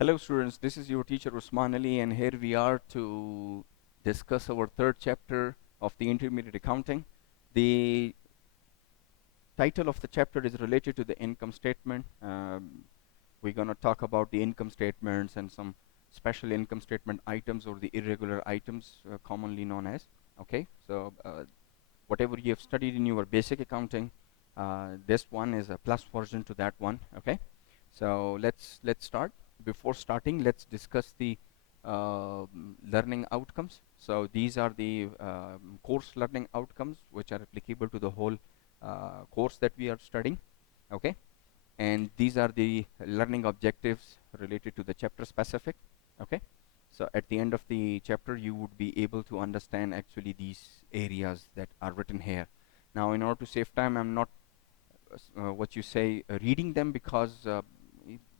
Hello students, this is your teacher Usman Ali, and here we are to discuss our third chapter of the intermediate accounting. The title of the chapter is related to the income statement. We're going to talk about the income statements and some special income statement items or the irregular items commonly known as. Okay, so whatever you have studied in your basic accounting, this one is a plus version to that one. Okay, so let's start. Before starting, let's discuss the learning outcomes. So these are the course learning outcomes which are applicable to the whole course that we are studying. Okay, and these are the learning objectives related to the chapter specific. Okay, so at the end of the chapter you would be able to understand actually these areas that are written here. Now in order to save time, I'm not what you say reading them because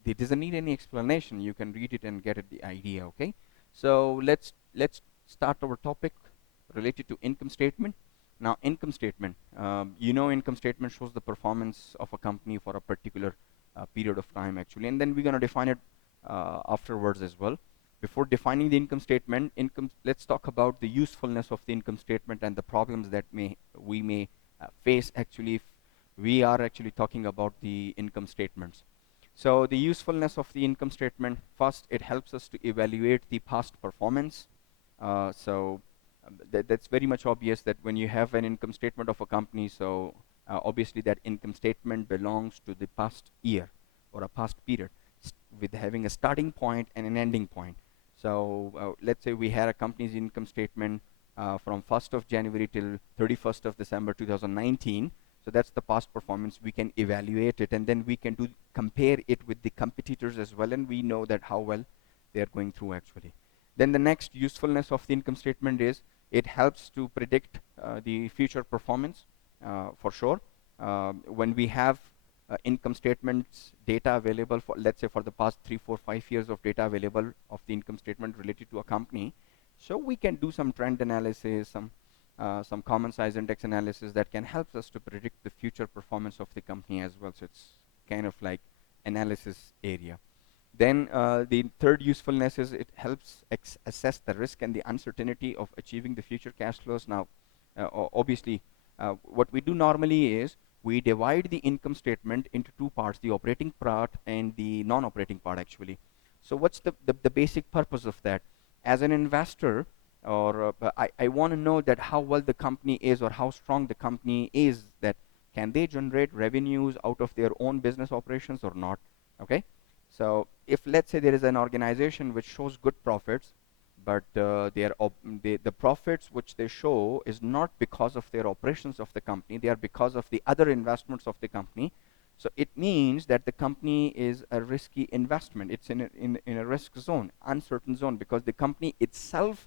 it doesn't need any explanation. You can read it and get the idea. Okay, so let's start our topic related to income statement. Now income statement, income statement shows the performance of a company for a particular period of time actually, and then we're going to define it afterwards as well. Before defining the income statement, let's talk about the usefulness of the income statement and the problems that we may face actually if we are actually talking about the income statements. So the usefulness of the income statement, first, it helps us to evaluate the past performance. That's very much obvious that when you have an income statement of a company, so obviously that income statement belongs to the past year or a past period with having a starting point and an ending point. So let's say we had a company's income statement from 1st of January till 31st of December 2019. So that's the past performance. We can evaluate it, and then we can compare it with the competitors as well, and we know that how well they are going through actually. Then the next usefulness of the income statement is it helps to predict the future performance for sure. When we have income statements data available for, let's say, for the past 3, 4, 5 years of data available of the income statement related to a company, so we can do some trend analysis, some common size index analysis that can help us to predict the future performance of the company as well. So it's kind of like analysis area. Then the third usefulness is it helps assess the risk and the uncertainty of achieving the future cash flows. Now, obviously, what we do normally is we divide the income statement into two parts, the operating part and the non-operating part actually. So what's the basic purpose of that? As an investor, or I want to know that how well the company is or how strong the company is, that can they generate revenues out of their own business operations or not. Okay, so if let's say there is an organization which shows good profits, but the profits which they show is not because of their operations of the company, they are because of the other investments of the company. So it means that the company is a risky investment. It's in a risk zone, uncertain zone, because the company itself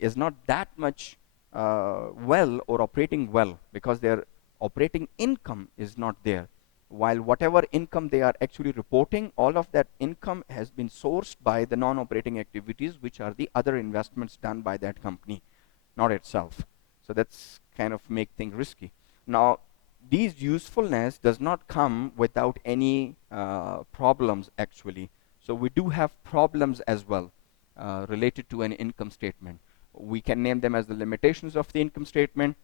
is not that much well or operating well, because their operating income is not there. While whatever income they are actually reporting, all of that income has been sourced by the non-operating activities, which are the other investments done by that company, not itself. So that's kind of make things risky. Now, these usefulness does not come without any problems actually. So we do have problems as well related to an income statement. We can name them as the limitations of the income statement.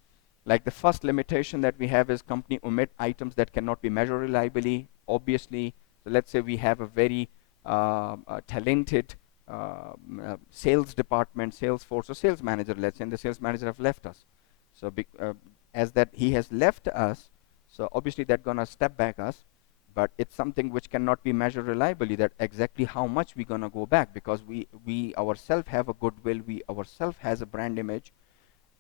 Like the first limitation that we have is company omit items that cannot be measured reliably. Obviously, so let's say we have a very talented sales department, sales force, or sales manager, let's say, and the sales manager have left us. So as that he has left us, so obviously that's gonna step back us, but it's something which cannot be measured reliably, that exactly how much we're gonna go back, because we ourselves have a goodwill, we ourselves has a brand image,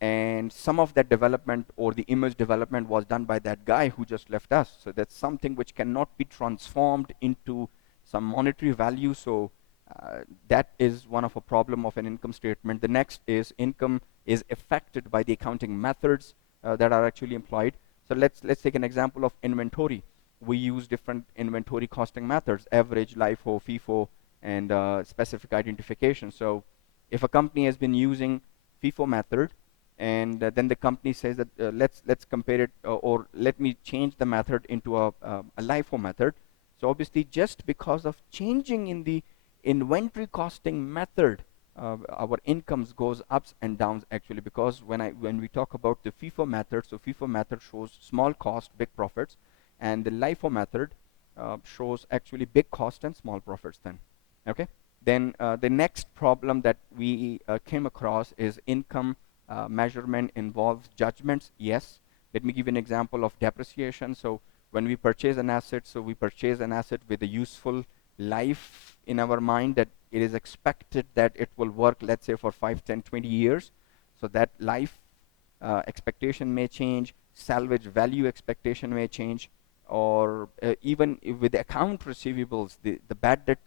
and some of that development or the image development was done by that guy who just left us. So that's something which cannot be transformed into some monetary value. So that is one of a problem of an income statement. The next is income is affected by the accounting methods that are actually employed. So let's take an example of inventory. We use different inventory costing methods: average, LIFO, FIFO, and specific identification. So if a company has been using FIFO method, and then the company says that let's compare it, or let me change the method into a LIFO method. So obviously, just because of changing in the inventory costing method, our incomes goes ups and downs actually, because when we talk about the FIFO method, so FIFO method shows small cost, big profits, and the LIFO method shows actually big cost and small profits then. Okay. Then the next problem that we came across is income measurement involves judgments. Yes. Let me give you an example of depreciation. So when we purchase an asset, so we purchase an asset with a useful life in our mind, that it is expected that it will work, let's say, for 5, 10, 20 years. So that life expectation may change, salvage value expectation may change, or even with account receivables, the bad debt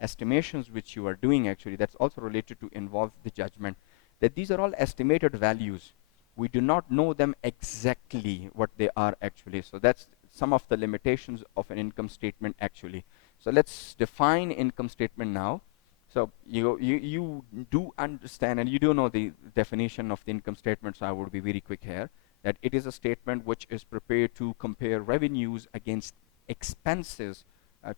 estimations which you are doing actually, that's also related to involve the judgment, that these are all estimated values. We do not know them exactly what they are actually. So that's some of the limitations of an income statement actually. So let's define income statement now. So you do understand and you do know the definition of the income statement, so I would be very quick here, that it is a statement which is prepared to compare revenues against expenses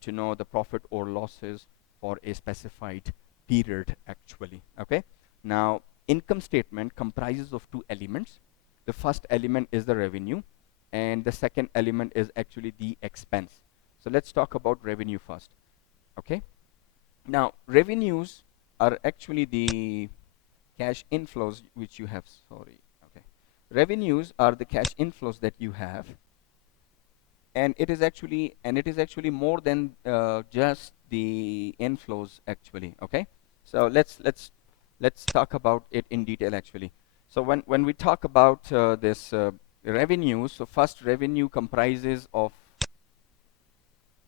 to know the profit or losses for a specified period actually. Okay. Now, income statement comprises of two elements. The first element is the revenue, and the second element is actually the expense. So let's talk about revenue first. Okay. Now, revenues are actually the cash inflows which you have. Sorry. Okay. Revenues are the cash inflows that you have, and it is actually more than just the inflows actually. Okay. So let's talk about it in detail actually. So when we talk about this revenue, so first, revenue comprises of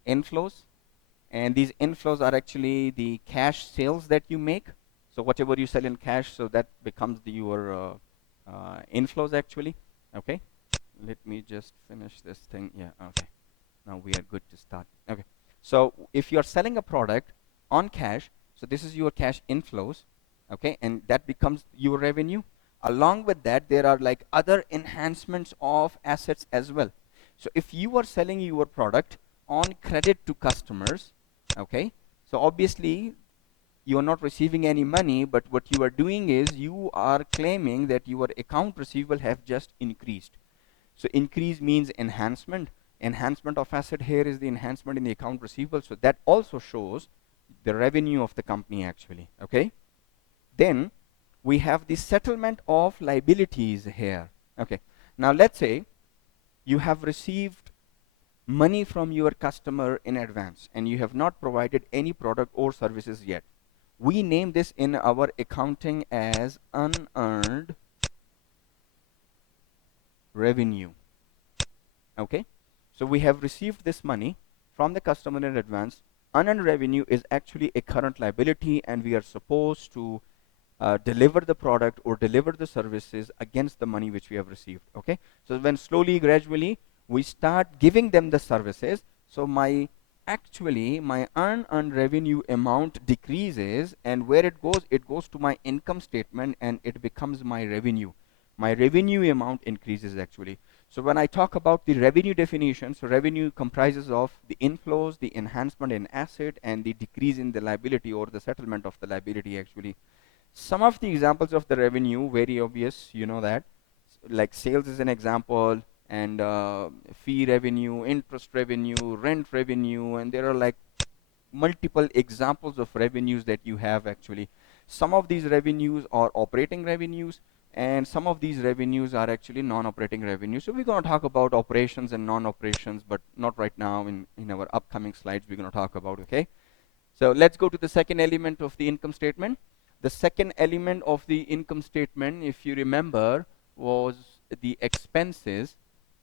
inflows, and these inflows are actually the cash sales that you make. So whatever you sell in cash, so that becomes your inflows actually. Okay. Let me just finish this thing. Yeah. Okay. Now we are good to start. Okay. So if you are selling a product on cash, so this is your cash inflows. Okay. And that becomes your revenue. Along with that, there are like other enhancements of assets as well. So if you are selling your product on credit to customers, okay, so obviously you are not receiving any money, but what you are doing is you are claiming that your account receivable have just increased. So increase means enhancement. Enhancement of asset here is the enhancement in the account receivable. So that also shows the revenue of the company actually. Okay. Then we have the settlement of liabilities here. Okay. Now let's say you have received money from your customer in advance and you have not provided any product or services yet. We name this in our accounting as unearned revenue. Okay. So we have received this money from the customer in advance. Unearned revenue is actually a current liability, and we are supposed to deliver the product or deliver the services against the money which we have received. Okay. So when slowly, gradually, we start giving them the services, so my unearned revenue amount decreases, and where it goes to my income statement and it becomes my revenue. My revenue amount increases actually. So when I talk about the revenue definition, so revenue comprises of the inflows, the enhancement in asset, and the decrease in the liability or the settlement of the liability actually. Some of the examples of the revenue, very obvious, you know that, like sales is an example, and fee revenue, interest revenue, rent revenue, and there are like multiple examples of revenues that you have actually. Some of these revenues are operating revenues, and some of these revenues are actually non-operating revenues. So we're going to talk about operations and non-operations, but not right now. In our upcoming slides, we're going to talk about, okay? So let's go to the second element of the income statement. The second element of the income statement, if you remember, was the expenses.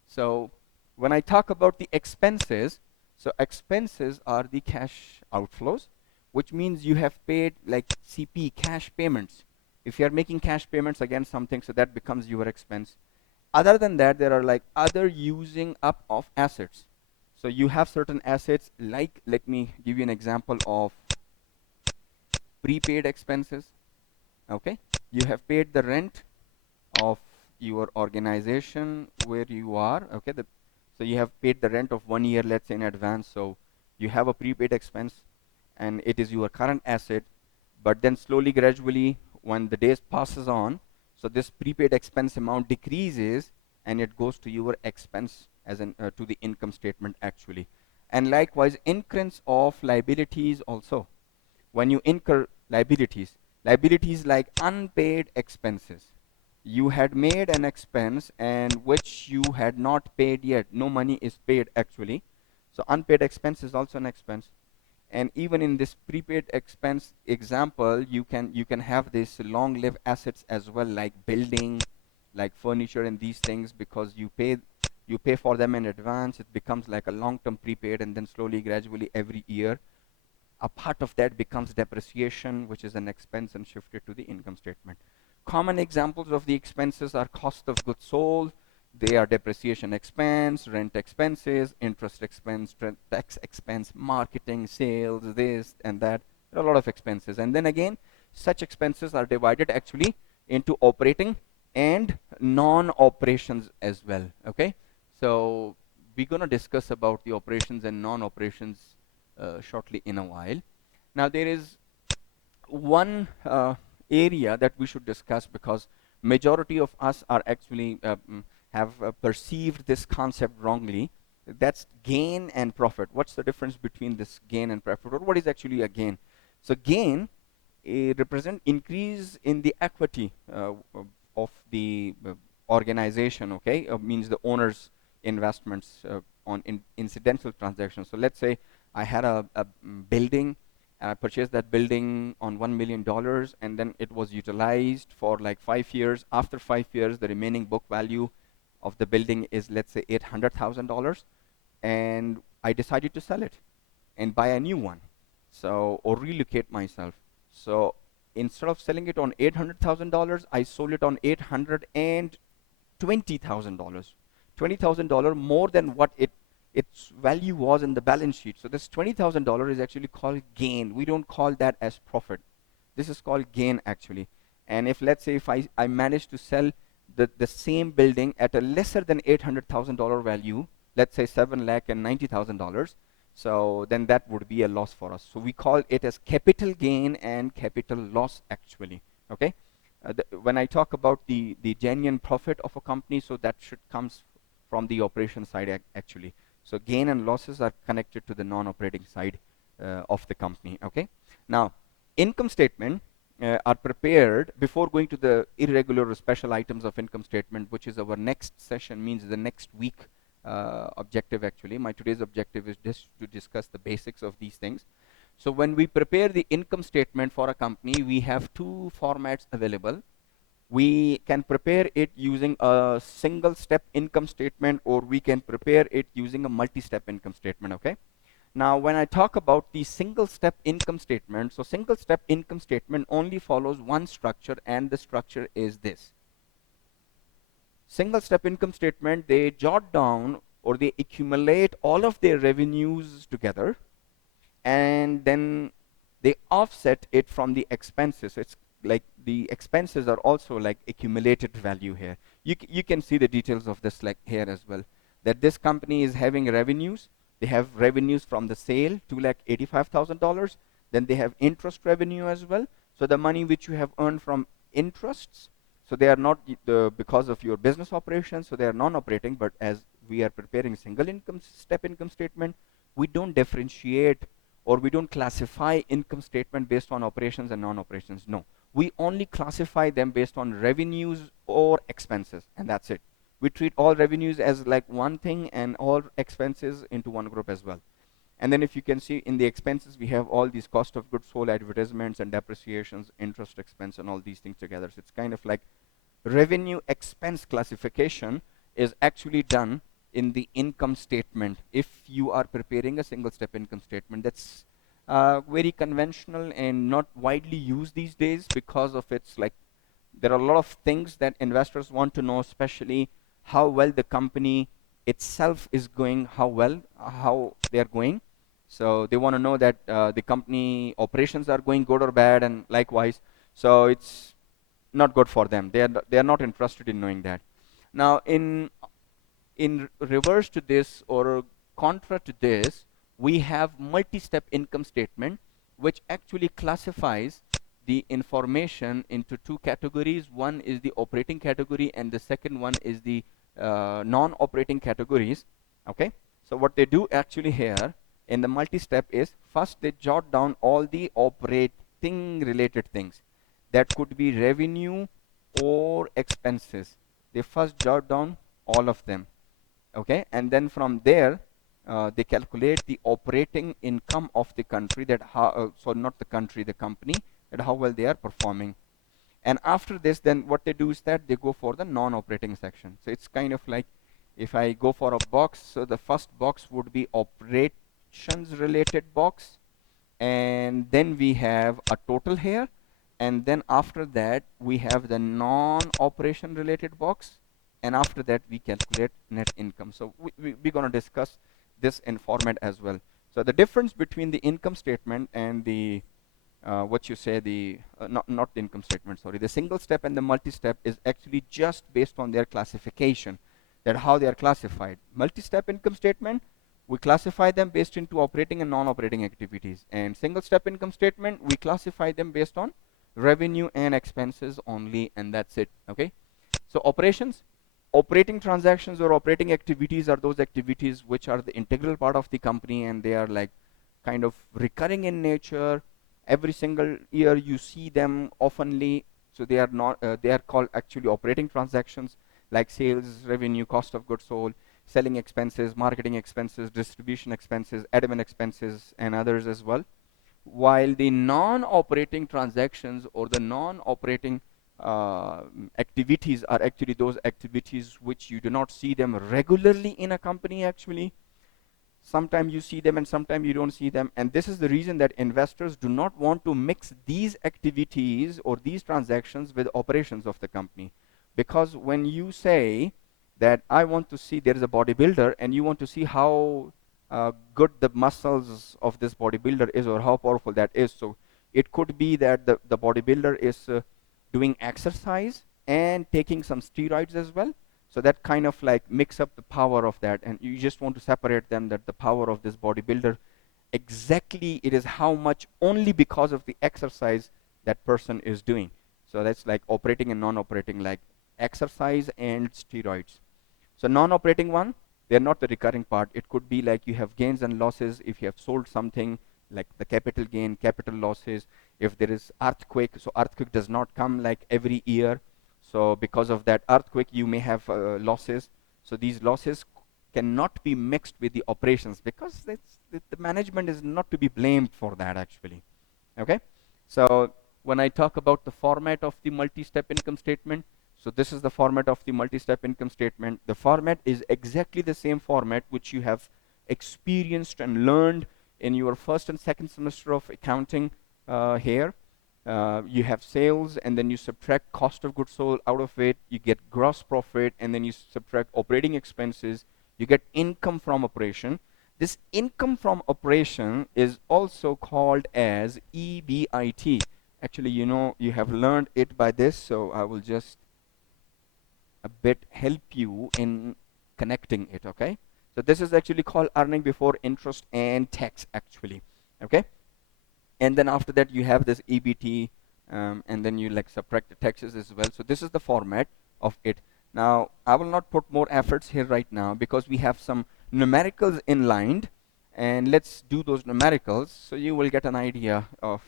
So when I talk about the expenses, so expenses are the cash outflows, which means you have paid like CP, cash payments. If you are making cash payments against something, so that becomes your expense. Other than that, there are like other using up of assets. So you have certain assets, like, let me give you an example of prepaid expenses. Okay. You have paid the rent of your organization where you are. Okay. So you have paid the rent of 1 year, let's say, in advance. So you have a prepaid expense. and it is your current asset. But then slowly, gradually, when the days passes on, so this prepaid expense amount decreases, and it goes to your expense as an to the income statement actually. And likewise, incurrence of liabilities also. When you incur liabilities like unpaid expenses, you had made an expense and which you had not paid yet, no money is paid actually. So unpaid expense is also an expense. And even in this prepaid expense example, you can have this long lived assets as well, like building, like furniture and these things, because you pay for them in advance. It becomes like a long term prepaid, and then slowly, gradually, every year a part of that becomes depreciation, which is an expense, and shifted to the income statement. Common examples of the expenses are cost of goods sold. They are depreciation expense, rent expenses, interest expense, tax expense, marketing, sales, this and that. There are a lot of expenses. And then again, such expenses are divided actually into operating and non-operations as well. Okay, so we're going to discuss about the operations and non-operations shortly in a while. Now there is one area that we should discuss, because majority of us are actually have perceived this concept wrongly. That's gain and profit. What's the difference between this gain and profit, or what is actually a gain? So gain represent increase in the equity of the organization. Okay, means the owner's investments on incidental transactions. So let's say I had a building. I purchased that building on $1 million, and then it was utilized for like 5 years. After 5 years, the remaining book value of the building is, let's say, $800,000, and I decided to sell it and buy a new one, so, or relocate myself. So instead of selling it on $800,000, I sold it on $820,000. $20,000 more than what its value was in the balance sheet. So this $20,000 is actually called gain. We don't call that as profit. This is called gain actually. And if, let's say, if I manage to sell the same building at a lesser than $800,000 value, let's say $7,90,000, so then that would be a loss for us. So we call it as capital gain and capital loss actually. Okay. When I talk about the genuine profit of a company, so that should comes from the operation side actually. So gain and losses are connected to the non-operating side of the company. Okay. Now, income statement are prepared before going to the irregular or special items of income statement, which is our next session, means the next week objective actually. My today's objective is just to discuss the basics of these things. So when we prepare the income statement for a company, we have two formats available. We can prepare it using a single step income statement, or we can prepare it using a multi-step income statement. Okay. Now, when I talk about the single step income statement, so single step income statement only follows one structure, and the structure is this. Single step income statement, they jot down or they accumulate all of their revenues together, and then they offset it from the expenses. So it's like the expenses are also like accumulated value here. You can see the details of this like here as well, that this company is having revenues. They have revenues from the sale, $285,000. Then they have interest revenue as well. So the money which you have earned from interests, so they are not because of your business operations, so they are non-operating. But as we are preparing single income step income statement, we don't differentiate, or we don't classify income statement based on operations and non-operations. No, we only classify them based on revenues or expenses, and that's it. We treat all revenues as like one thing, and all expenses into one group as well. And then if you can see in the expenses, we have all these cost of goods sold, advertisements and depreciations, interest expense, and all these things together. So it's kind of like revenue expense classification is actually done in the income statement. If you are preparing a single step income statement, that's very conventional and not widely used these days, because of its like there are a lot of things that investors want to know, especially how well the company itself is going, how they are going. So they want to know that the company operations are going good or bad, and likewise. So it's not good for them. They are not interested in knowing that. Now, in reverse to this, or contra to this, we have multi-step income statement, which actually classifies the information into two categories. One is the operating category, and the second one is the non-operating categories. Okay, so what they do actually here in the multi-step is, first they jot down all the operating related things. That could be revenue or expenses. They first jot down all of them. Okay, and then from there they calculate the operating income of the country, that how so not the country, the company, that how well they are performing. And after this, then what they do is that they go for the non-operating section. So it's kind of like, if I go for a box, so the first box would be operations related box, and then we have a total here, and then after that we have the non-operation related box, and after that we calculate net income. So we're going to discuss this in format as well. So the difference between the income statement and the what you say, the not the income statement, sorry, the single step and the multi-step is actually just based on their classification, that how they are classified. Multi-step income statement, we classify them based into operating and non-operating activities, and single step income statement, we classify them based on revenue and expenses only, and that's it. Okay, so operations, operating transactions or operating activities are those activities which are the integral part of the company, and they are like kind of recurring in nature. Every single year you see them oftenly, so they are not they are called actually operating transactions, like sales, revenue, cost of goods sold, selling expenses, marketing expenses, distribution expenses, admin expenses, and others as well. While the non-operating transactions or the non-operating activities are actually those activities which you do not see them regularly in a company actually. Sometimes you see them and sometimes you don't see them, and this is the reason that investors do not want to mix these activities or these transactions with operations of the company. Because when you say that I want to see, there is a bodybuilder and you want to see how good the muscles of this bodybuilder is or how powerful that is, so it could be that the bodybuilder is doing exercise and taking some steroids as well. So that kind of like mix up the power of that, and you just want to separate them, that the power of this bodybuilder, exactly it is how much only because of the exercise that person is doing. So that's like operating and non-operating, like exercise and steroids. So non-operating one, they're not the recurring part. It could be like you have gains and losses if you have sold something, like the capital gain, capital losses. If there is earthquake, so earthquake does not come like every year. So because of that earthquake, you may have losses. So these losses cannot be mixed with the operations, because the management is not to be blamed for that actually. Okay, so when I talk about the format of the multi-step income statement, so this is the format of the multi-step income statement. The format is exactly the same format which you have experienced and learned in your first and second semester of accounting here. You have sales, and then you subtract cost of goods sold out of it, you get gross profit, and then you subtract operating expenses, you get income from operation. This income from operation is also called as EBIT. Actually, you know, you have learned it by this, so I will just a bit help you in connecting it. Okay, so this is actually called earning before interest and tax actually. Okay, and then after that you have this EBT, and then you like subtract the taxes as well. So this is the format of it. Now I will not put more efforts here right now because we have some numericals inlined, and let's do those numericals so you will get an idea of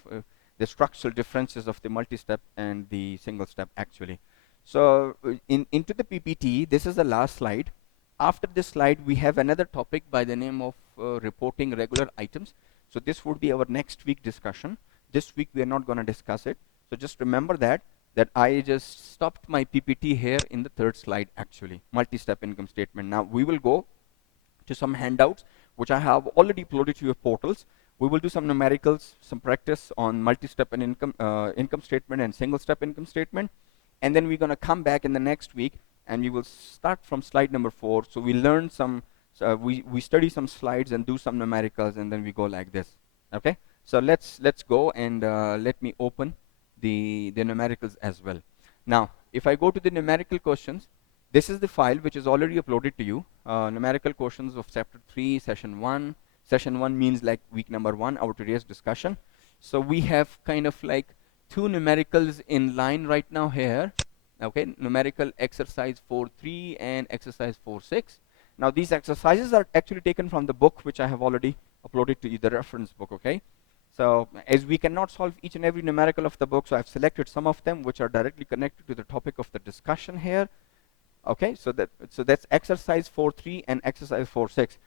the structural differences of the multi-step and the single step actually. So into the PPT, this is the last slide. After this slide, we have another topic by the name of reporting regular items. So this would be our next week discussion. This week we are not going to discuss it. So just remember that I just stopped my PPT here in the third slide actually, multi-step income statement. Now we will go to some handouts which I have already uploaded to your portals. We will do some numericals, some practice on multi-step and income statement and single-step income statement, and then we're going to come back in the next week and we will start from slide number 4. So we learn some, we study some slides and do some numericals, and then we go like this. Okay, so let's go and let me open the numericals as well. Now if I go to the numerical questions, this is the file which is already uploaded to you. Numerical questions of chapter 3 session 1. Session 1 means like week number 1, our today's discussion. So we have kind of like two numericals in line right now here. Okay, numerical exercise 4.3 and exercise 4.6. Now these exercises are actually taken from the book which I have already uploaded to you, the reference book, okay? So as we cannot solve each and every numerical of the book, so I've selected some of them which are directly connected to the topic of the discussion here. Okay, so that's exercise 4.3 and exercise 4.6.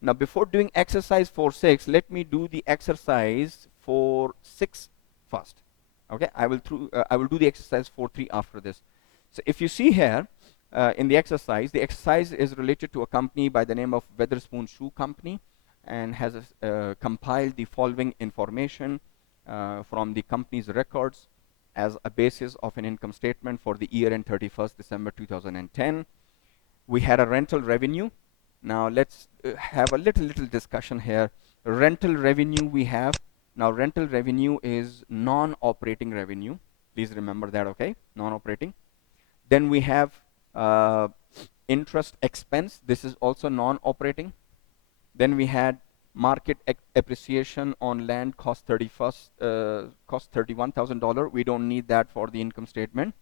Now before doing exercise 4.6, let me do the exercise 4.6 first. Okay, I will do the exercise 4.3 after this. So if you see here in the exercise is related to a company by the name of Weatherspoon Shoe Company, and has compiled the following information from the company's records as a basis of an income statement for the year end 31st December 2010. We had a rental revenue. Now let's have a little discussion here. Rental revenue we have. Now rental revenue is non-operating revenue. Please remember that, okay? Non-operating. Then we have interest expense. This is also non-operating. Then we had market appreciation on land cost $31,000. We don't need that for the income statement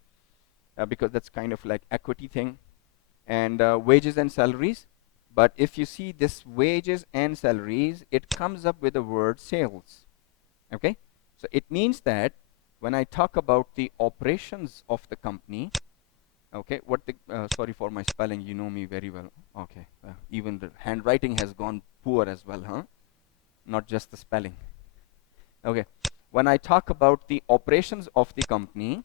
because that's kind of like equity thing. And wages and salaries. But if you see this wages and salaries, it comes up with the word sales. Okay? So it means that when I talk about the operations of the company, okay, sorry for my spelling, you know me very well. Okay, even the handwriting has gone poor as well, huh? Not just the spelling. Okay, when I talk about the operations of the company,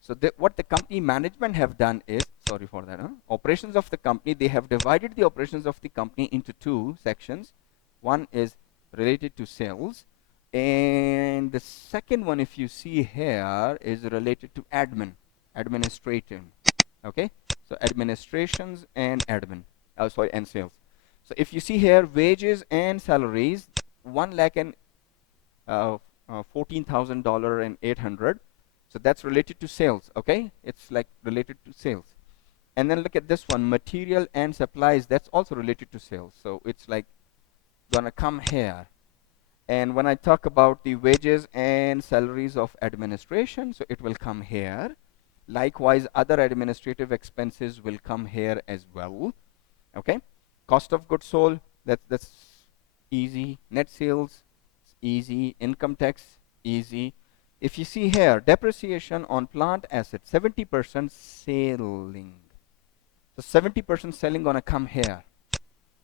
so what the company management have done is, sorry for that, operations of the company, they have divided the operations of the company into two sections. One is related to sales, and the second one, if you see here, is related to administrative. Okay, so administrations and admin, and sales. So if you see here, wages and salaries, 1,14,000 and 800. So that's related to sales, okay? It's like related to sales. And then look at this one, material and supplies, that's also related to sales. So it's like gonna come here. And when I talk about the wages and salaries of administration, so it will come here. Likewise, other administrative expenses will come here as well. Okay? Cost of goods sold, that's easy. Net sales, easy. Income tax, easy. If you see here, depreciation on plant assets, 70% selling. So 70% selling gonna come here.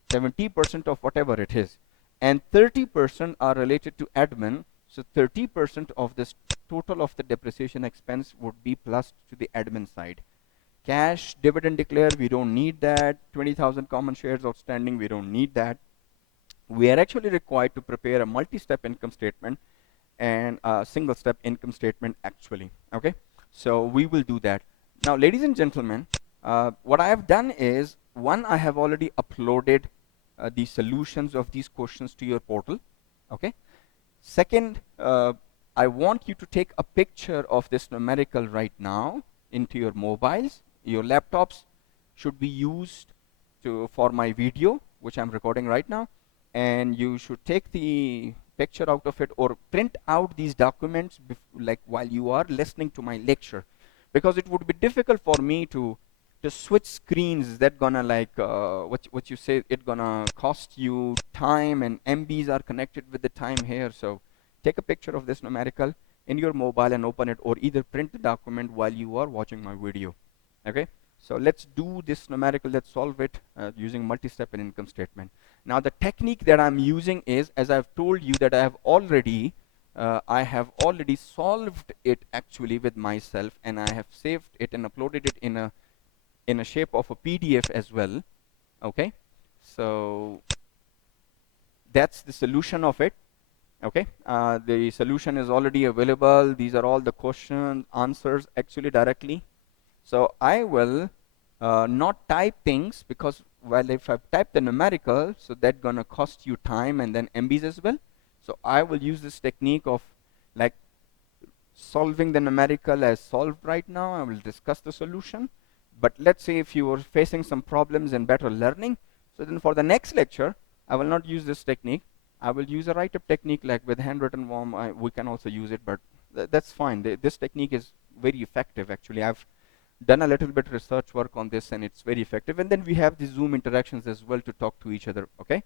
70% of whatever it is. And 30% are related to admin. So 30% of this total of the depreciation expense would be plus to the admin side. Cash dividend declared, we don't need that. 20,000 common shares outstanding, we don't need that. We are actually required to prepare a multi-step income statement and a single step income statement actually. Okay, so we will do that. Now ladies and gentlemen, what I have done is, one, I have already uploaded the solutions of these questions to your portal. Okay, second, I want you to take a picture of this numerical right now into your mobiles. Your laptops should be used for my video which I'm recording right now, and you should take the picture out of it or print out these documents like while you are listening to my lecture, because it would be difficult for me to switch screens. That gonna like what you say, it gonna cost you time, and MBs are connected with the time here. So take a picture of this numerical in your mobile and open it, or either print the document while you are watching my video. Okay, so let's do this numerical, let's solve it using multi-step and income statement. Now the technique that I'm using is, as I've told you, that I have already solved it actually with myself, and I have saved it and uploaded it in a shape of a PDF as well. Okay, so that's the solution of it. Okay, the solution is already available. These are all the question answers actually directly. So I will not type things, because well, if I type the numerical, so that's gonna cost you time and then MBs as well. So I will use this technique of like solving the numerical as solved right now. I will discuss the solution. But let's say if you are facing some problems in better learning, so then for the next lecture, I will not use this technique. I will use a write-up technique like with handwritten form. We can also use it, but that's fine. This technique is very effective actually. I've done a little bit research work on this and it's very effective. And then we have the Zoom interactions as well to talk to each other, okay?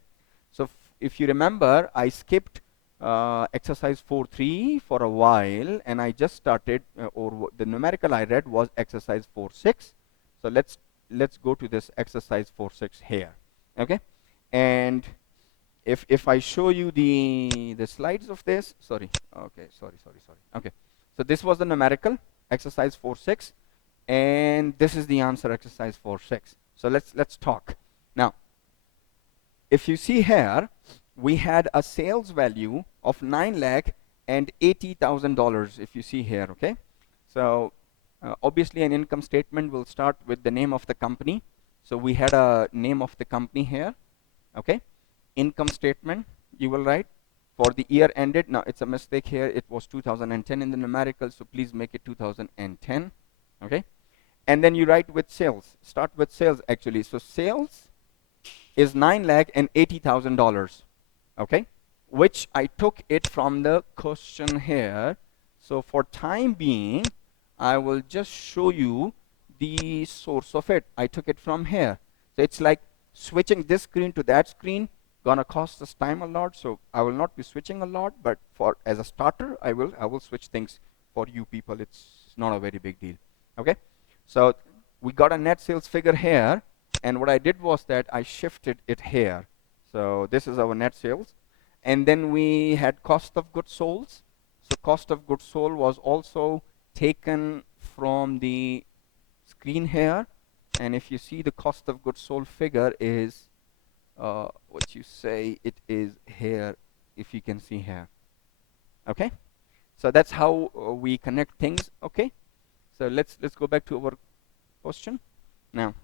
So if you remember, I skipped exercise 4.3 for a while and I just started, the numerical I read was exercise 4.6. So let's go to this exercise 4.6 here, okay? And if I show you the slides of this, sorry, okay, sorry. Okay, so this was the numerical exercise 4.6, and this is the answer exercise 4.6. So let's talk now. If you see here, we had a sales value of $9,80,000. If you see here, okay. So obviously an income statement will start with the name of the company. So we had a name of the company here, okay. Income statement you will write for the year ended. Now it's a mistake here, it was 2010 in the numerical, so please make it 2010, okay. And then you write with sales, start with sales actually. So sales is $9,80,000, okay, which I took it from the question here. So for time being, I will just show you the source of it. I took it from here. So it's like switching this screen to that screen gonna cost us time a lot, so I will not be switching a lot, but for as a starter I will switch things for you people. It's not a very big deal, okay. So we got a net sales figure here, and what I did was that I shifted it here. So this is our net sales, and then we had cost of goods sold. So cost of goods sold was also taken from the screen here, and if you see the cost of goods sold figure is what you say it is here, if you can see here, okay. So that's how we connect things, okay. So let's go back to our question now.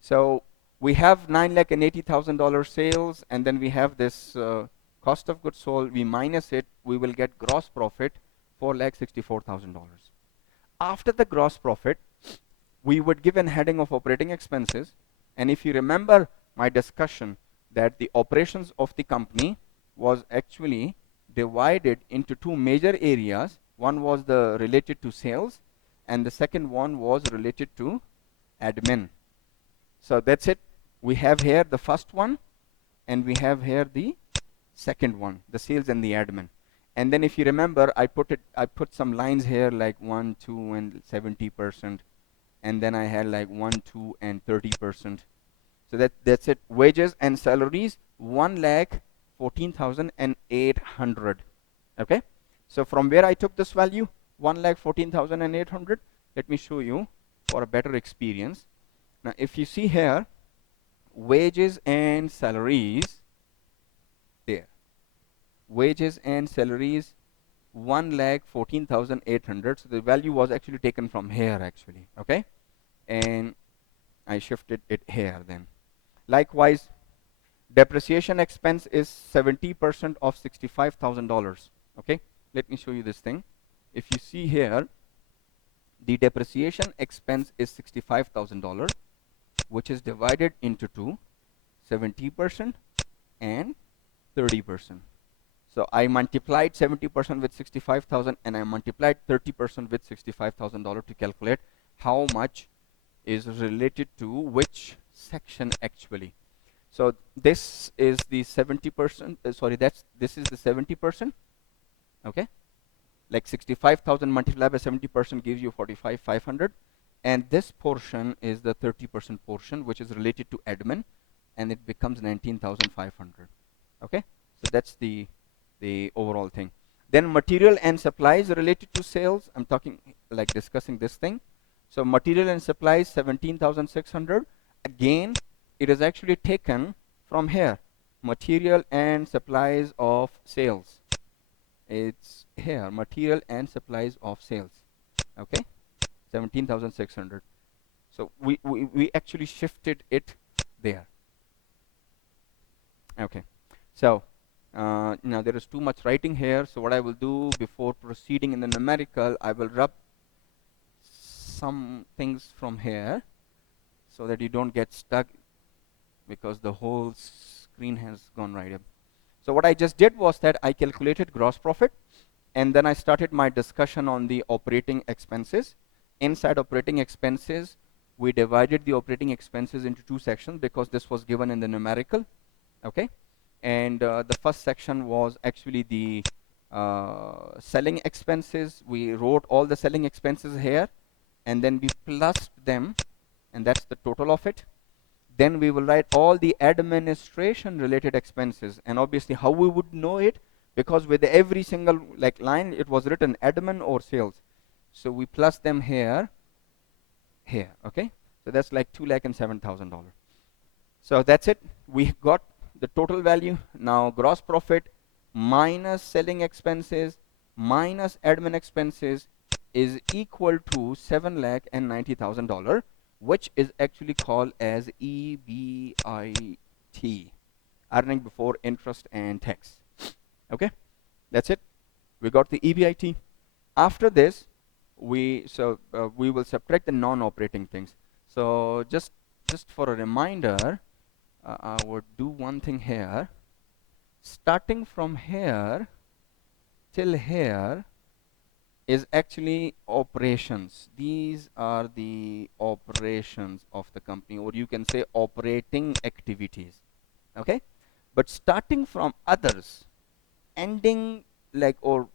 So we have $9,80,000 sales, and then we have this cost of goods sold. We minus it, we will get gross profit $4,64,000. After the gross profit, we would give a heading of operating expenses. And if you remember my discussion that the operations of the company was actually divided into two major areas. One was the related to sales, and the second one was related to admin. So that's it. We have here the first one, and we have here the second one, the sales and the admin. And then if you remember, I put some lines here like 1, 2, and 70%, and then I had like 1, 2, and 30%. So that's it. Wages and salaries, 1,14,800. Okay. So from where I took this value, 1,14,800. Let me show you for a better experience. Now, if you see here, wages and salaries, there. Wages and salaries, 1,14,800. So the value was actually taken from here, actually. Okay, and I shifted it here then. Likewise, depreciation expense is 70% of $65,000. Okay, let me show you this thing. If you see here, the depreciation expense is $65,000, which is divided into two, 70% and 30%. So I multiplied 70% with 65,000 and I multiplied 30% with $65,000 to calculate how much is related to which section actually. So this is the 70%, this is the 70%, okay? Like 65,000 multiplied by 70% gives you 45,500, and this portion is the 30% portion, which is related to admin, and it becomes 19,500. Okay, so that's the overall thing. Then material and supplies related to sales. I'm talking like discussing this thing. So material and supplies 17,600. Again, it is actually taken from here. Material and supplies of sales. It's here, material and supplies of sales. Okay, 17,600. So we actually shifted it there. Okay, so now there is too much writing here, so what I will do before proceeding in the numerical, I will rub some things from here so that you don't get stuck, because the whole screen has gone right up. So what I just did was that I calculated gross profit, and then I started my discussion on the operating expenses. Inside operating expenses, we divided the operating expenses into two sections because this was given in the numerical, okay? And the first section was actually the selling expenses. We wrote all the selling expenses here, and then we plussed them, and that's the total of it. Then we will write all the administration related expenses, and obviously how we would know it, because with every single like line it was written admin or sales, so we plus them here, okay? So that's like $207,000. So that's it. We got the total value. Now gross profit minus selling expenses minus admin expenses is equal to $7,90,000, which is actually called as EBIT, earning before interest and tax. Okay, that's it. We got the EBIT. After this, we will subtract the non-operating things. So just for a reminder, I would do one thing here. Starting from here till here is actually operations. These are the operations of the company, or you can say operating activities. Okay, but starting from others, ending like or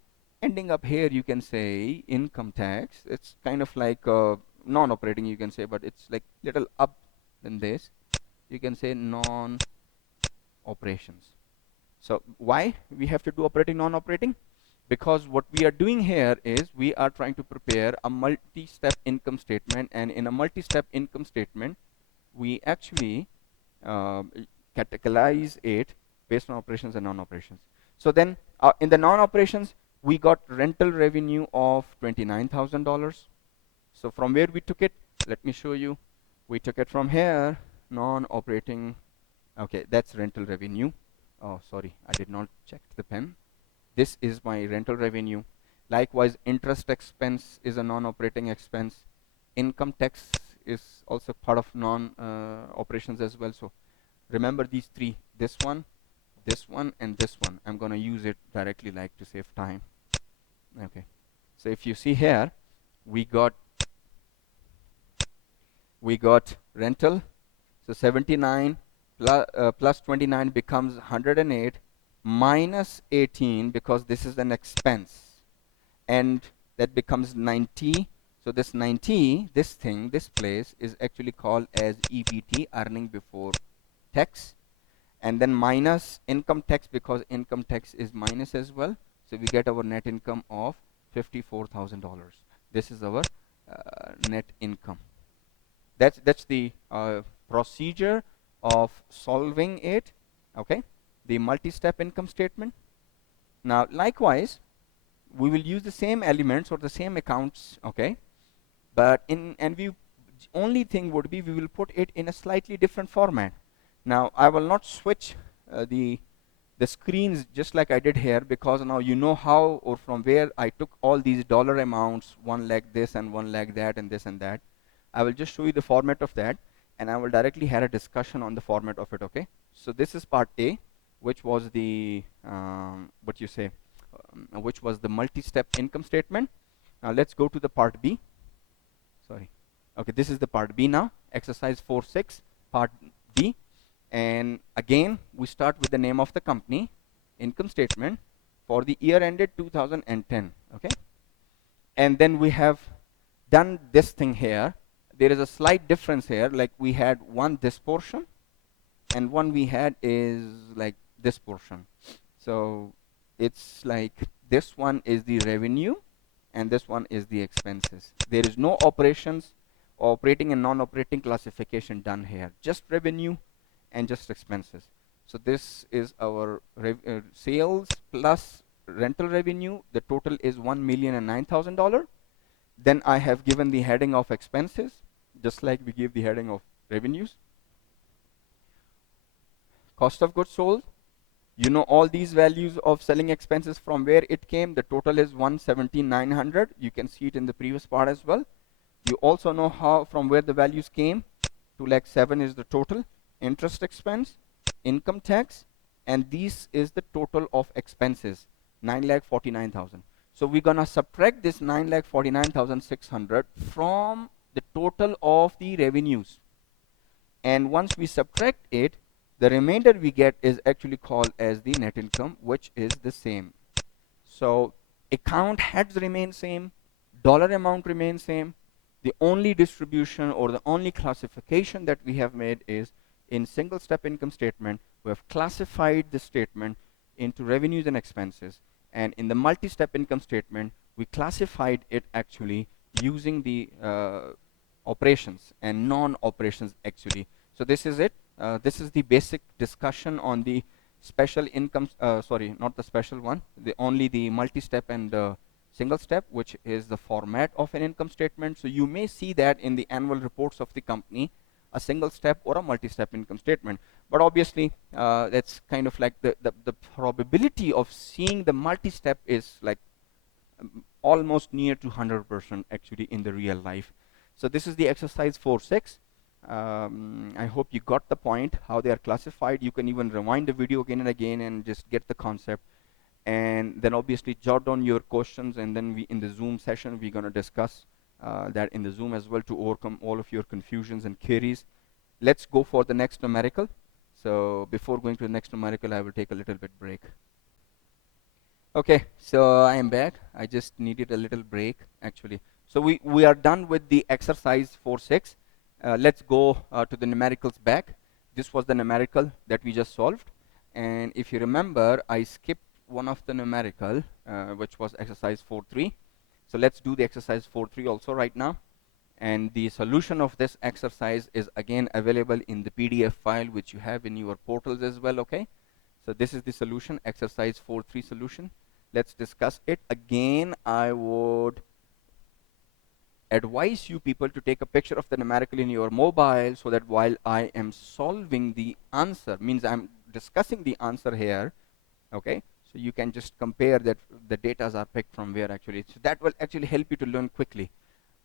ending up here, you can say income tax. It's kind of like non-operating, you can say, but it's like little up than this. You can say non-operations. So why we have to do operating, non-operating? Because what we are doing here is we are trying to prepare a multi-step income statement, and in a multi-step income statement, we actually categorize it based on operations and non-operations. So then in the non-operations, we got rental revenue of $29,000. So from where we took it, let me show you. We took it from here, non-operating. Okay, that's rental revenue. Oh, sorry, I did not check the pen. This is my rental revenue. Likewise, interest expense is a non-operating expense. Income tax is also part of non-operations as well. So remember these three, this one, and this one. I'm going to use it directly like to save time. Okay. So if you see here, we got rental. So 79 plus 29 becomes 108 minus 18 because this is an expense, and that becomes 90. So this 90, this place is actually called as EBT, earning before tax, and then minus income tax because income tax is minus as well. So we get our net income of $54,000. This is our net income. That's the procedure of solving it. Okay, the multi-step income statement. Now likewise, we will use the same elements or the same accounts, okay, but we only thing would be we will put it in a slightly different format. Now I will not switch the screens just like I did here, because now you know how or from where I took all these dollar amounts, one like this and one like that and this and that. I will just show you the format of that, and I will directly have a discussion on the format of it. Okay, so this is part A, which was the which was the multi-step income statement. Now let's go to the part B. Sorry. Okay, this is the part B now. Exercise 4.6, part B. And again, we start with the name of the company, income statement for the year ended 2010. Okay, and then we have done this thing here. There is a slight difference here, like we had one this portion and one we had is like this portion. So it's like this one is the revenue and this one is the expenses. There is no operations, operating and non-operating classification done here, just revenue and just expenses. So this is our sales plus rental revenue. The total is $1,009,000. Then I have given the heading of expenses, just like we gave the heading of revenues. Cost of goods sold, you know all these values of selling expenses from where it came. The total is 117,900. You can see it in the previous part as well. You also know how from where the values came. 2,07,000 is the total. Interest expense, income tax, and this is the total of expenses, 9,49,000. So we're gonna subtract this 9,49,600 from the total of the revenues, and once we subtract it, the remainder we get is actually called as the net income, which is the same. So account heads remain same, dollar amount remains same. The only distribution or the only classification that we have made is in single step income statement, we have classified the statement into revenues and expenses. And in the multi-step income statement, we classified it actually using the operations and non-operations actually. So this is it. This is the basic discussion on the special income, sorry, not the special one, only the multi-step and single step, which is the format of an income statement. So you may see that in the annual reports of the company, a single step or a multi-step income statement. But obviously, that's kind of like the probability of seeing the multi-step is like almost near to 100% actually in the real life. So this is the exercise 4.6. I hope you got the point, how they are classified. You can even rewind the video again and again and just get the concept. And then obviously jot down your questions, and then we in the Zoom session, we're going to discuss that in the Zoom as well to overcome all of your confusions and queries. Let's go for the next numerical. So before going to the next numerical, I will take a little bit break. Okay, so I am back. I just needed a little break actually. So we are done with the exercise 4.6. Let's go to the numericals back. This was the numerical that we just solved. And if you remember, I skipped one of the numerical, which was exercise 4.3. So let's do the exercise 4.3 also right now. And the solution of this exercise is again available in the PDF file, which you have in your portals as well, okay? So this is the solution, exercise 4.3 solution. Let's discuss it. Again, I would advise you people to take a picture of the numerical in your mobile so that while I am solving the answer, means I'm discussing the answer here, okay? So you can just compare that the datas are picked from where actually. So that will actually help you to learn quickly.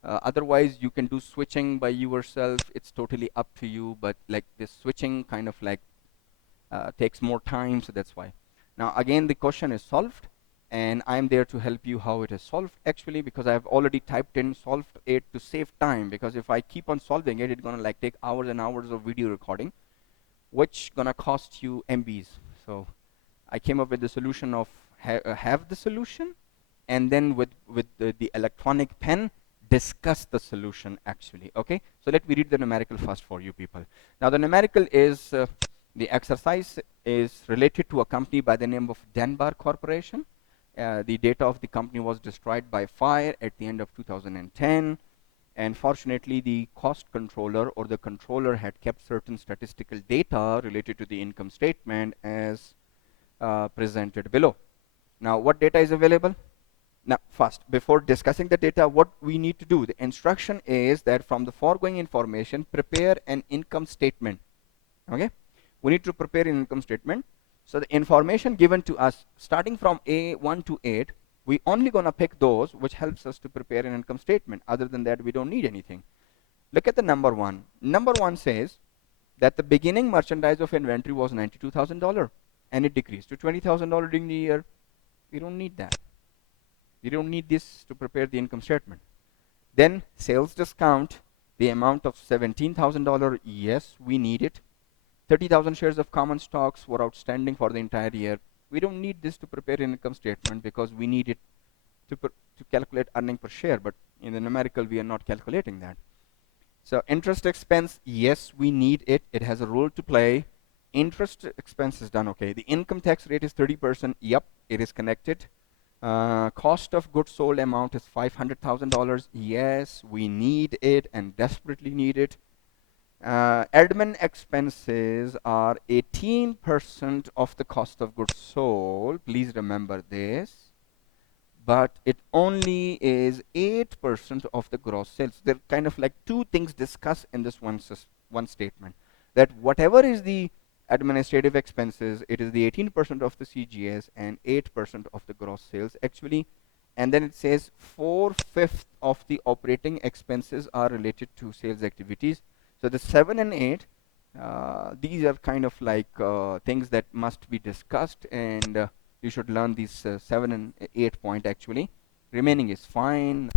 Otherwise, you can do switching by yourself. It's totally up to you, but like this switching kind of like takes more time, so that's why. Now again, the question is solved, and I'm there to help you how it is solved actually, because I've already typed in solved it to save time, because if I keep on solving it, it's gonna like take hours and hours of video recording, which gonna cost you MBs. So I came up with the solution of have the solution, and then with the electronic pen, discuss the solution actually, okay? So let me read the numerical first for you people. Now the numerical is, the exercise is related to a company by the name of Denbar Corporation. The data of the company was destroyed by fire at the end of 2010. And fortunately, the cost controller or the controller had kept certain statistical data related to the income statement as presented below. Now, what data is available? Now, first, before discussing the data, what we need to do, the instruction is that from the foregoing information, prepare an income statement, okay? We need to prepare an income statement. So the information given to us, starting from A1 to 8, we only gonna pick those which helps us to prepare an income statement. Other than that, we don't need anything. Look at the number one. Number one says that the beginning merchandise of inventory was $92,000, and it decreased to $20,000 during the year. We don't need that. We don't need this to prepare the income statement. Then sales discount, the amount of $17,000, yes, we need it. 30,000 shares of common stocks were outstanding for the entire year. We don't need this to prepare an income statement because we need it to calculate earning per share, but in the numerical we are not calculating that. So interest expense, yes, we need it. It has a role to play. Interest expense is done, okay. The income tax rate is 30%. Yep, it is connected. Cost of goods sold amount is $500,000. Yes, we need it and desperately need it. Admin expenses are 18% of the cost of goods sold. Please remember this. But it only is 8% of the gross sales. There are kind of like two things discussed in this one statement. That whatever is the administrative expenses, it is the 18% of the CGS and 8% of the gross sales actually. And then it says 4/5 of the operating expenses are related to sales activities. So the 7 and 8 These are kind of like things that must be discussed, and you should learn these 7 and 8 point actually. Remaining is fine.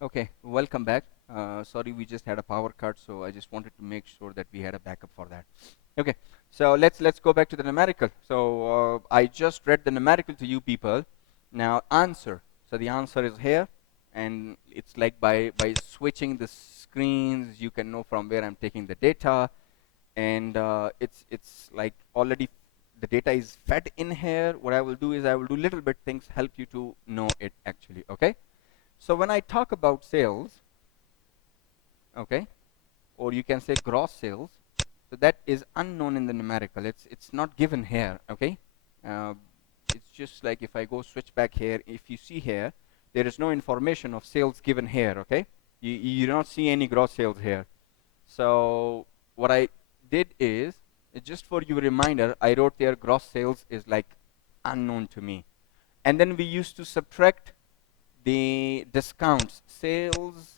Okay, welcome back. Sorry, we just had a power cut, so I just wanted to make sure that we had a backup for that. Okay, so let's go back to the numerical. So I just read the numerical to you people. Now answer. So the answer is here, and it's like by switching the screens, you can know from where I'm taking the data, and it's like already the data is fed in here. What I will do is I will do little bit things help you to know it actually. Okay. So when I talk about sales, okay, or you can say gross sales, so that is unknown in the numerical. It's not given here, okay. Uh, it's just like if I go switch back here, if you see here, there is no information of sales given here, okay. You don't see any gross sales here. So what I did is, just for your reminder, I wrote there gross sales is like unknown to me. And then we used to subtract the discounts, sales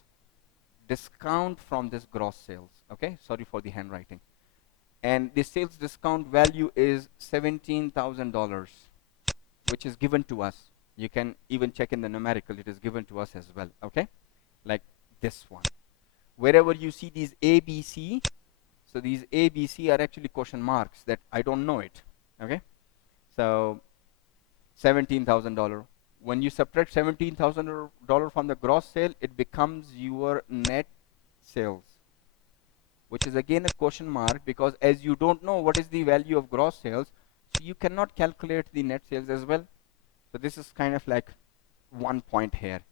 discount from this gross sales. Okay, sorry for the handwriting. And the sales discount value is $17,000, which is given to us. You can even check in the numerical, it is given to us as well. Okay, like this one. Wherever you see these ABC, so these ABC are actually question marks that I don't know it. Okay, so $17,000. When you subtract $17,000 from the gross sale, it becomes your net sales, which is again a question mark, because as you don't know what is the value of gross sales, so you cannot calculate the net sales as well. So this is kind of like 1 point here.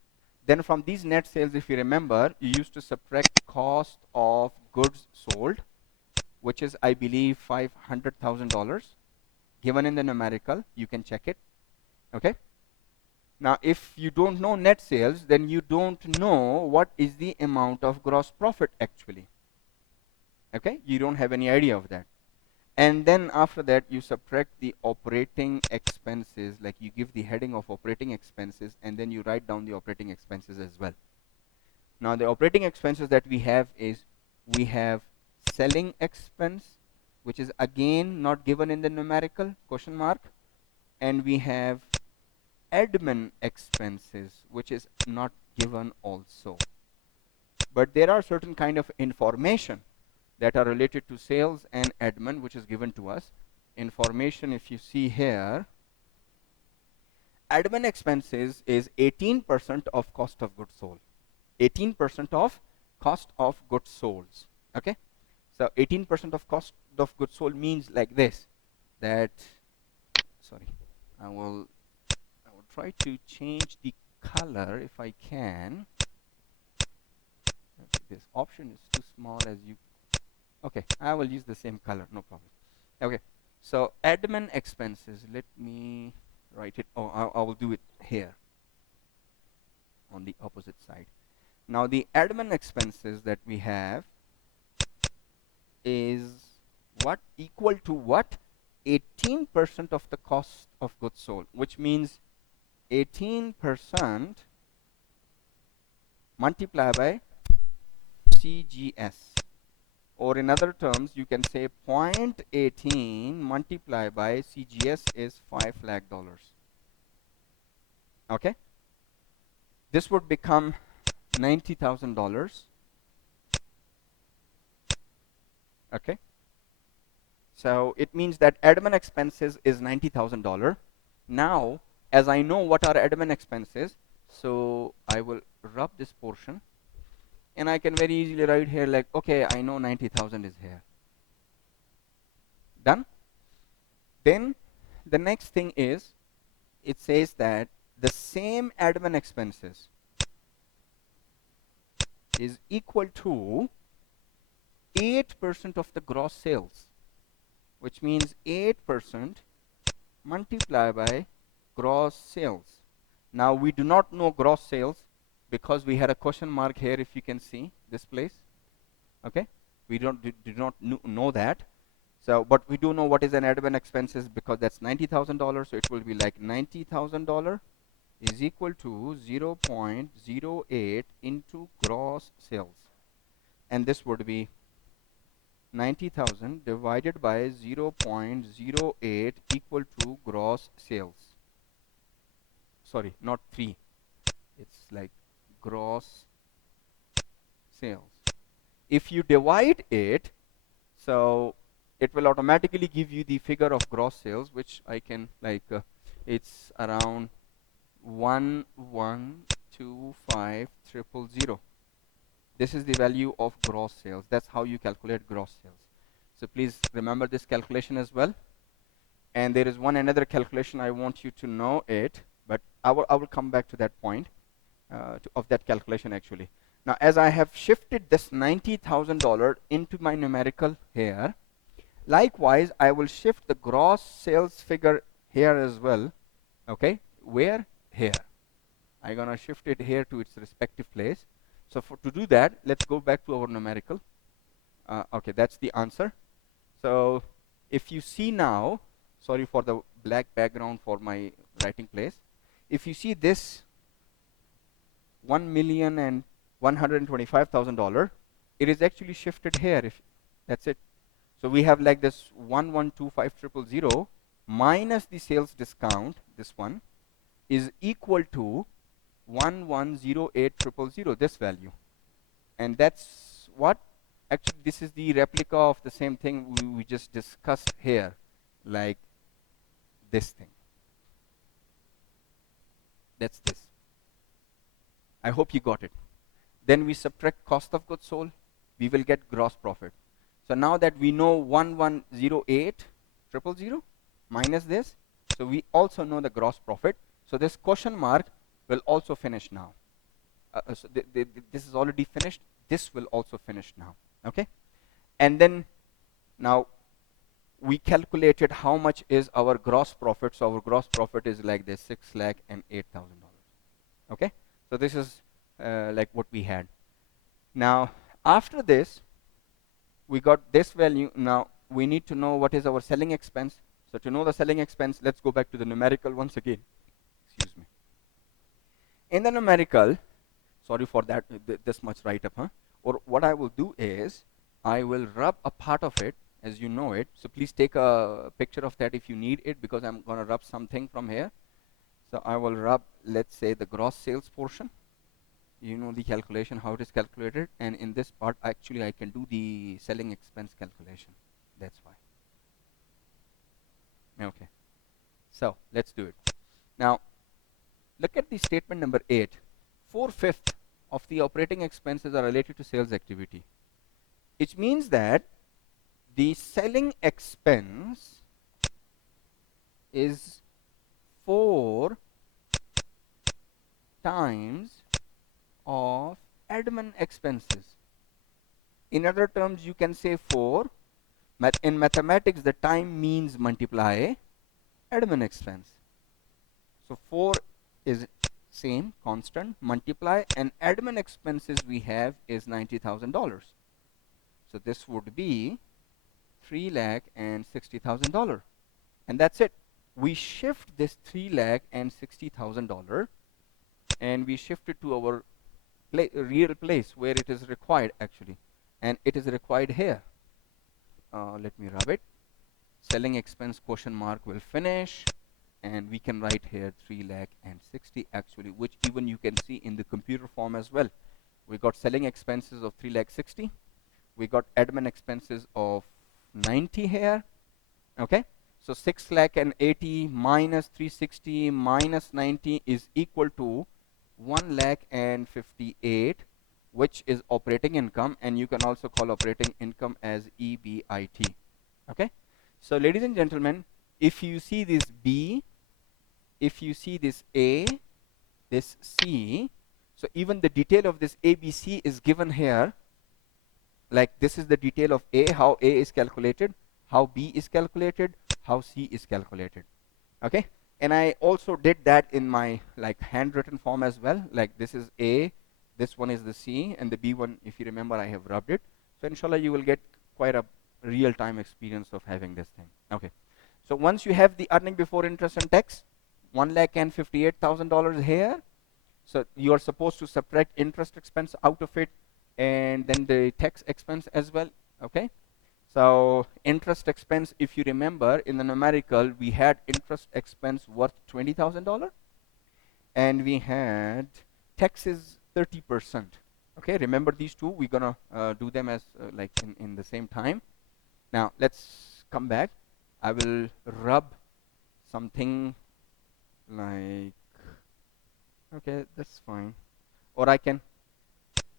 Then from these net sales, if you remember, you used to subtract cost of goods sold, which is I believe $500,000 given in the numerical. You can check it. Okay. Now, if you don't know net sales, then you don't know what is the amount of gross profit actually. Okay, you don't have any idea of that. And then after that, you subtract the operating expenses, like you give the heading of operating expenses, and then you write down the operating expenses as well. Now, the operating expenses that we have is, we have selling expense, which is again not given in the numerical, question mark, and we have admin expenses, which is not given also. But there are certain kind of information that are related to sales and admin, which is given to us. Information, if you see here, admin expenses is 18% of cost of goods sold. 18% of cost of goods sold. Okay, so 18% of cost of goods sold means like this, that, sorry, I will try to change the color if I can. Okay, this option is too small, as you, okay, I will use the same color, no problem. Okay, so admin expenses, let me write it, oh, I will do it here on the opposite side. Now the admin expenses that we have is what, equal to what, 18% of the cost of goods sold, which means 18% multiplied by CGS, or in other terms you can say 0.18 multiplied by CGS is $5 lakh. Okay, this would become $90,000. Okay, so it means that admin expenses is $90,000. Now, as I know what are admin expenses, so I will rub this portion, and I can very easily write here like, okay, I know 90,000 is here. Done. Then the next thing is, it says that the same admin expenses is equal to 8% of the gross sales, which means 8% multiplied by gross sales. Now we do not know gross sales because we had a question mark here, if you can see this place. Okay, we do not know that. So, but we do know what is an admin expenses because that's $90,000. So it will be like $90,000 is equal to 0.08 into gross sales. And this would be 90,000 divided by 0.08 equal to gross sales. Sorry, not 3. It's like gross sales. If you divide it, so it will automatically give you the figure of gross sales, which I can like, it's around 1,125,000. This is the value of gross sales. That's how you calculate gross sales. So please remember this calculation as well. And there is one another calculation I want you to know it, but I will come back to that point of that calculation actually. Now, as I have shifted this $90,000 into my numerical here, likewise, I will shift the gross sales figure here as well. Okay, where? Here. I'm gonna shift it here to its respective place. So to do that, let's go back to our numerical. Okay, that's the answer. So if you see now, sorry for the black background for my writing place. If you see this $1,125,000, it is actually shifted here. If that's it. So we have like this 1,125,000 minus the sales discount. This one is equal to 1,108,000. This value, and that's what actually this is the replica of the same thing we just discussed here, like this thing. That's this. I hope you got it. Then we subtract cost of goods sold, we will get gross profit. So now that we know 1,108,000 minus this, so we also know the gross profit. So this question mark will also finish now. So this is already finished. This will also finish now. Okay? And then now we calculated how much is our gross profit. So our gross profit is like this, $6,08,000. Okay? So this is like what we had. Now after this, we got this value. Now we need to know what is our selling expense. So to know the selling expense, let's go back to the numerical once again. Excuse me. In the numerical, sorry for that, this much write-up, huh? Or what I will do is, I will rub a part of it as you know it. So please take a picture of that if you need it, because I'm going to rub something from here. So I will rub, let's say, the gross sales portion. You know the calculation, how it is calculated. And in this part, actually, I can do the selling expense calculation. That's why. Okay. So let's do it. Now, look at the statement number 8. 4/5 of the operating expenses are related to sales activity. It means that the selling expense is 4 times of admin expenses. In other terms, you can say 4. In mathematics, the time means multiply admin expense. So 4 is same, constant, multiply, and admin expenses we have is $90,000. So this would be $3,60,000. And that's it. We shift this $3,60,000 and we shift it to our real place where it is required actually. And it is required here. Let me rub it. Selling expense question mark will finish. And we can write here 3,60,000 actually, which even you can see in the computer form as well. We got selling expenses of 3,60,000. We got admin expenses of 90 here. Okay, so 6,80,000 minus 360 minus 90 is equal to 1,58,000, which is operating income, and you can also call operating income as EBIT. Okay, so ladies and gentlemen, if you see this B, if you see this A, this C, so even the detail of this ABC is given here. Like this is the detail of A, how A is calculated, how B is calculated, how C is calculated. Okay, and I also did that in my like handwritten form as well. Like this is A, this one is the C, and the B one, if you remember, I have rubbed it. So inshallah you will get quite a real-time experience of having this thing. Okay. So once you have the earning before interest and tax, $1,58,000 here. So you are supposed to subtract interest expense out of it, and then the tax expense as well. Okay. So interest expense, if you remember, in the numerical, we had interest expense worth $20,000, and we had taxes 30%. Okay, remember these two? We're gonna do them as like in the same time. Now let's come back. I will rub something like, okay, that's fine. Or I can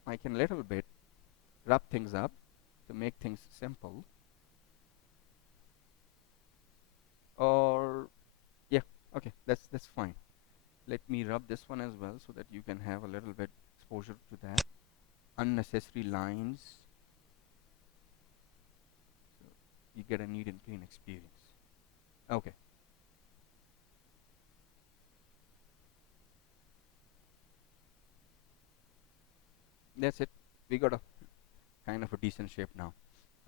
little bit rub things up to make things simple. Or yeah, okay, that's fine. Let me rub this one as well so that you can have a little bit exposure to that. Unnecessary lines. So you get a neat and clean experience. Okay. That's it. We got a kind of a decent shape now.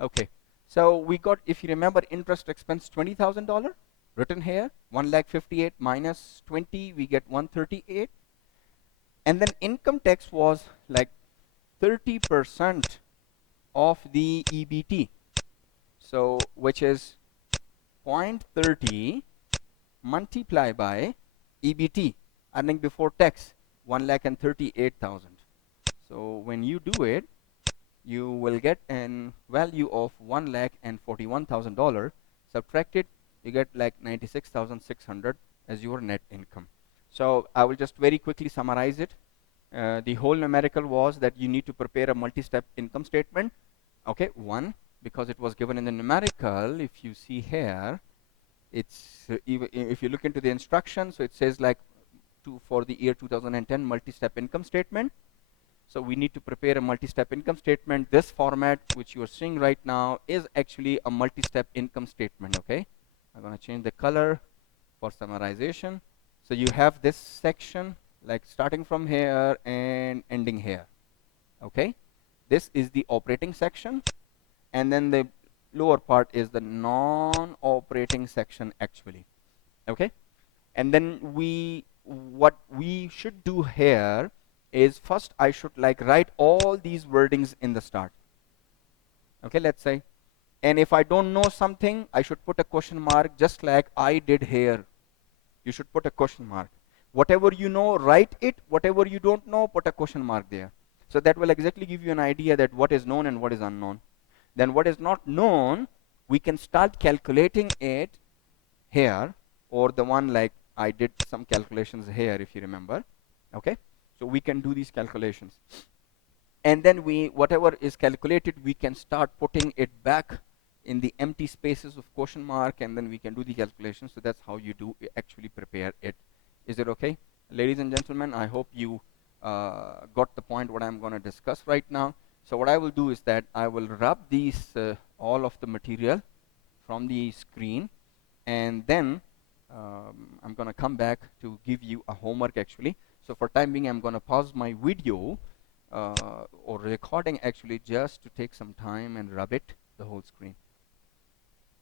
Okay. So we got, if you remember, interest expense $20,000 written here. 1,58,000 minus 20, we get 138. And then income tax was like 30% of the EBT. So which is 0.30 multiplied by EBT, earning before tax, 1,38,000. So when you do it, you will get an value of $1,41,000. Subtract it, you get like 96,600 as your net income. So I will just very quickly summarize it. The whole numerical was that you need to prepare a multi-step income statement. Okay, one, because it was given in the numerical. If you see here, it's if you look into the instructions, so it says like for the year 2010 multi-step income statement. So we need to prepare a multi-step income statement. This format which you are seeing right now is actually a multi-step income statement. Okay, I'm going to change the color for summarization. So you have this section like starting from here and ending here. Okay, this is the operating section, and then the lower part is the non-operating section actually. Okay, and then what we should do here is first I should like write all these wordings in the start. Okay, let's say, and if I don't know something, I should put a question mark just like I did here. You should put a question mark. Whatever you know, write it. Whatever you don't know, put a question mark there. So that will exactly give you an idea that what is known and what is unknown. Then what is not known, we can start calculating it here, or the one like I did some calculations here if you remember. Okay, so we can do these calculations, and then whatever is calculated, we can start putting it back in the empty spaces of question mark, and then we can do the calculations. So that's how you do actually prepare it. Is it okay, ladies and gentlemen? I hope you got the point what I'm going to discuss right now. So what I will do is that I will rub these all of the material from the screen, and then I'm going to come back to give you a homework actually. So for time being, I'm going to pause my video or recording actually just to take some time and rub it the whole screen.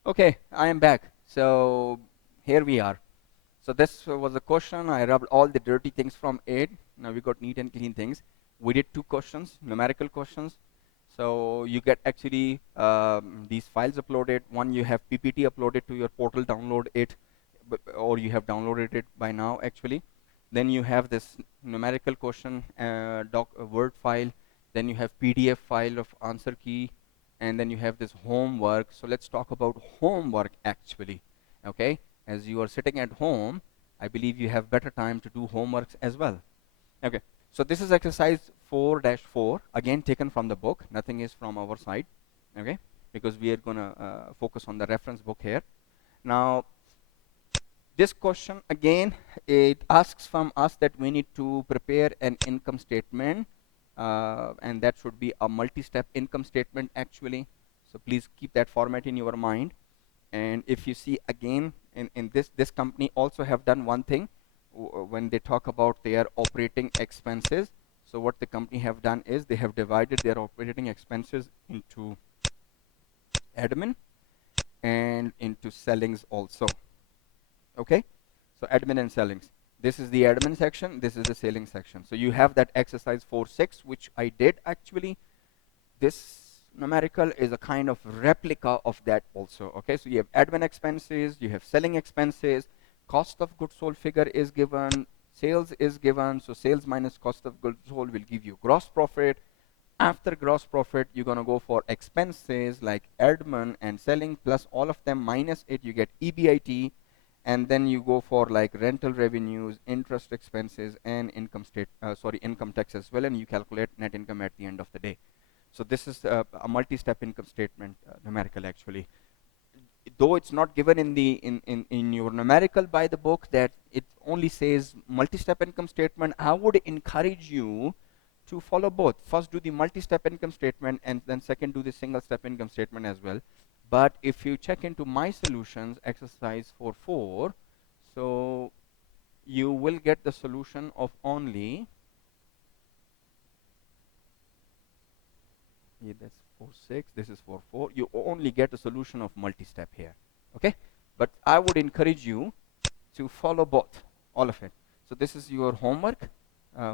Okay, I am back. So here we are. So this was a question. I rubbed all the dirty things from it. Now we got neat and clean things. We did 2 questions, numerical questions. So you get actually these files uploaded. One, you have PPT uploaded to your portal, download it, or you have downloaded it by now actually. Then you have this numerical question Word file. Then you have PDF file of answer key, and then you have this homework. So let's talk about homework actually. Okay, as you are sitting at home, I believe you have better time to do homeworks as well. Okay, so this is exercise 4-4, again taken from the book. Nothing is from our side. Okay, because we are gonna focus on the reference book here. Now this question again, it asks from us that we need to prepare an income statement, and that should be a multi-step income statement actually. So please keep that format in your mind. And if you see again in this company also have done one thing when they talk about their operating expenses. So what the company have done is they have divided their operating expenses into admin and into sellings also. Okay, so admin and sellings. This is the admin section, this is the selling section. So you have that exercise 4.6, which I did actually. This numerical is a kind of replica of that also. Okay, so you have admin expenses, you have selling expenses, cost of goods sold figure is given, sales is given, so sales minus cost of goods sold will give you gross profit. After gross profit, you're going to go for expenses like admin and selling, plus all of them minus it, you get EBIT. And then you go for like rental revenues, interest expenses, and income tax as well, and you calculate net income at the end of the day. So this is a multi-step income statement numerical actually. Though it's not given in the in your numerical by the book, that it only says multi-step income statement, I would encourage you to follow both. First do the multi-step income statement, and then second do the single-step income statement as well. But if you check into my solutions, exercise 4.4, so you will get the solution of only, yeah, that's 4.6, this is 4.4. You only get a solution of multi-step here. Okay, but I would encourage you to follow both, all of it. So this is your homework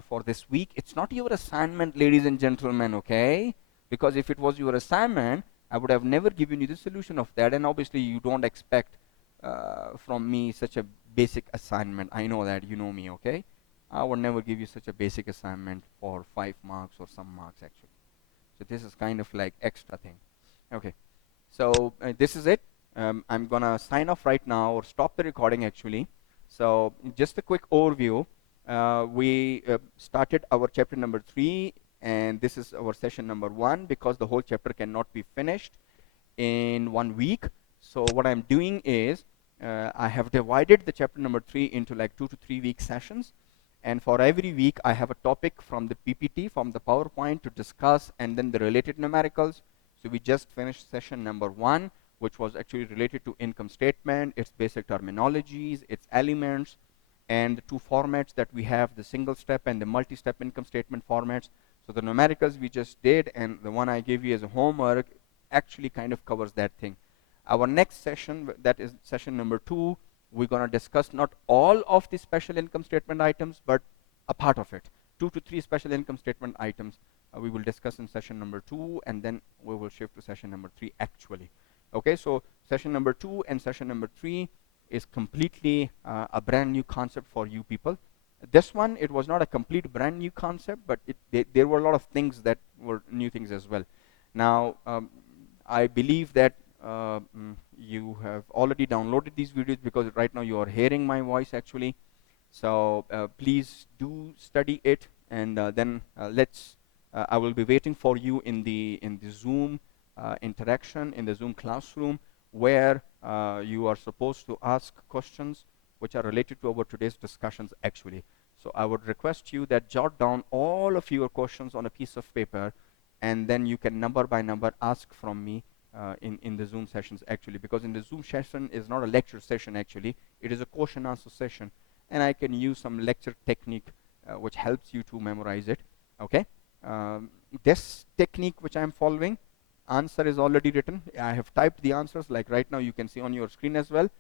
for this week. It's not your assignment, ladies and gentlemen, okay? Because if it was your assignment, I would have never given you the solution of that. And obviously you don't expect from me such a basic assignment. I know that, you know me, okay? I would never give you such a basic assignment for 5 marks or some marks actually. So this is kind of like extra thing. Okay, so this is it. I'm gonna sign off right now, or stop the recording actually. So just a quick overview. We started our chapter number 3, and this is our session number 1, because the whole chapter cannot be finished in 1 week. So what I'm doing is I have divided the chapter number 3 into like 2 to 3 week sessions. And for every week, I have a topic from the PPT, from the PowerPoint to discuss, and then the related numericals. So we just finished session number 1, which was actually related to income statement, its basic terminologies, its elements, and the 2 formats that we have, the single step and the multi-step income statement formats. So the numericals we just did, and the one I gave you as a homework actually kind of covers that thing. Our next session, that is session number 2, we're going to discuss not all of the special income statement items, but a part of it. 2 to 3 special income statement items we will discuss in session number 2, and then we will shift to session number 3 actually. Okay, so session number 2 and session number 3 is completely a brand new concept for you people. This one, it was not a complete brand new concept, but there were a lot of things that were new things as well. Now, I believe that you have already downloaded these videos, because right now you are hearing my voice actually. So please do study it, and then I will be waiting for you in the Zoom interaction, in the Zoom classroom, where you are supposed to ask questions which are related to our today's discussions actually. So I would request you that jot down all of your questions on a piece of paper, and then you can number by number ask from me in the Zoom sessions actually, because in the Zoom session is not a lecture session actually, it is a question answer session, and I can use some lecture technique which helps you to memorize it. Okay, this technique which I'm following, answer is already written. I have typed the answers, like right now you can see on your screen as well,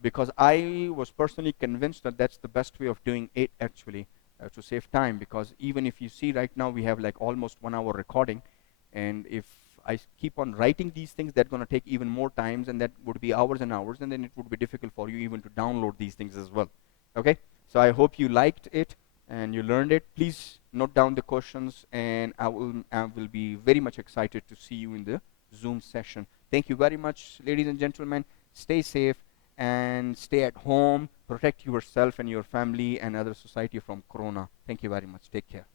because I was personally convinced that that's the best way of doing it actually, to save time, because even if you see right now we have like almost 1 hour recording, and if I keep on writing these things, that's going to take even more times, and that would be hours and hours, and then it would be difficult for you even to download these things as well. Okay, so I hope you liked it and you learned it. Please note down the questions, and I will be very much excited to see you in the Zoom session. Thank you very much, ladies and gentlemen. Stay safe and stay at home. Protect yourself and your family and other society from corona. Thank you very much. Take care.